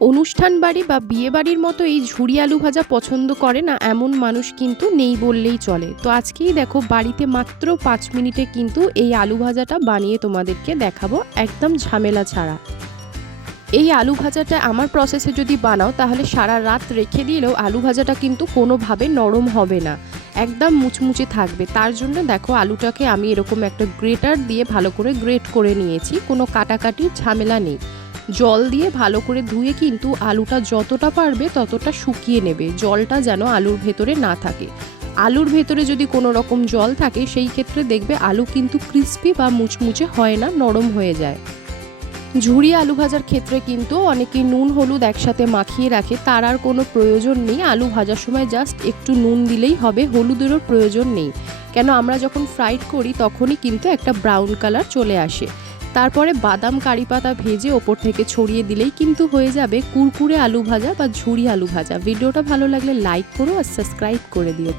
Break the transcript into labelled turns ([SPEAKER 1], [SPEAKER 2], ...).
[SPEAKER 1] অনুষ্ঠান বাড়ি বা বিয়ে বাড়ির মতো এই ঝুড়ি আলু ভাজা পছন্দ করে না এমন মানুষ কিন্তু নেই বললেই চলে। তো আজকেই দেখো বাড়িতে মাত্র পাঁচ মিনিটে কিন্তু এই আলু ভাজাটা বানিয়ে তোমাদেরকে দেখাবো একদম ঝামেলা ছাড়া। এই আলু ভাজাটা আমার প্রসেসে যদি বানাও তাহলে সারা রাত রেখে দিলেও আলু ভাজাটা কিন্তু কোনোভাবে নরম হবে না। একদম মুচমুচে থাকবে। তার জন্য দেখো আলুটাকে আমি এরকম একটা গ্রেটার দিয়ে ভালো করে গ্রেট করে নিয়েছি। কোনো কাটাকাটির ঝামেলা নেই। জল দিয়ে ভালো করে ধুয়ে কিন্তু আলুটা যতটা পারবে ততটা শুকিয়ে নেবে। জলটা যেন আলুর ভেতরে না থাকে। আলুর ভেতরে যদি কোনো রকম জল থাকে, সেই ক্ষেত্রে দেখবে আলু কিন্তু ক্রিস্পি বা মুচমুচে হয় না, নরম হয়ে যায়। ঝুড়ি আলু ভাজার ক্ষেত্রে কিন্তু অনেকেই নুন, হলুদ একসাথে মাখিয়ে রাখে, তার আর কোনো প্রয়োজন নেই। আলু ভাজার সময় জাস্ট একটু নুন দিলেই হবে, হলুদেরও প্রয়োজন নেই। কেন, আমরা যখন ফ্রাইড করি তখনই কিন্তু একটা ব্রাউন কালার চলে আসে। তারপরে বাদাম কারি পাতা ভেজে ওপর থেকে ছড়িয়ে দিলেই কিন্তু হয়ে যাবে কুরকুরে আলু ভাজা বা ঝুড়ি আলু ভাজা। ভিডিওটা ভালো লাগলে লাইক করো আর সাবস্ক্রাইব করে দিও।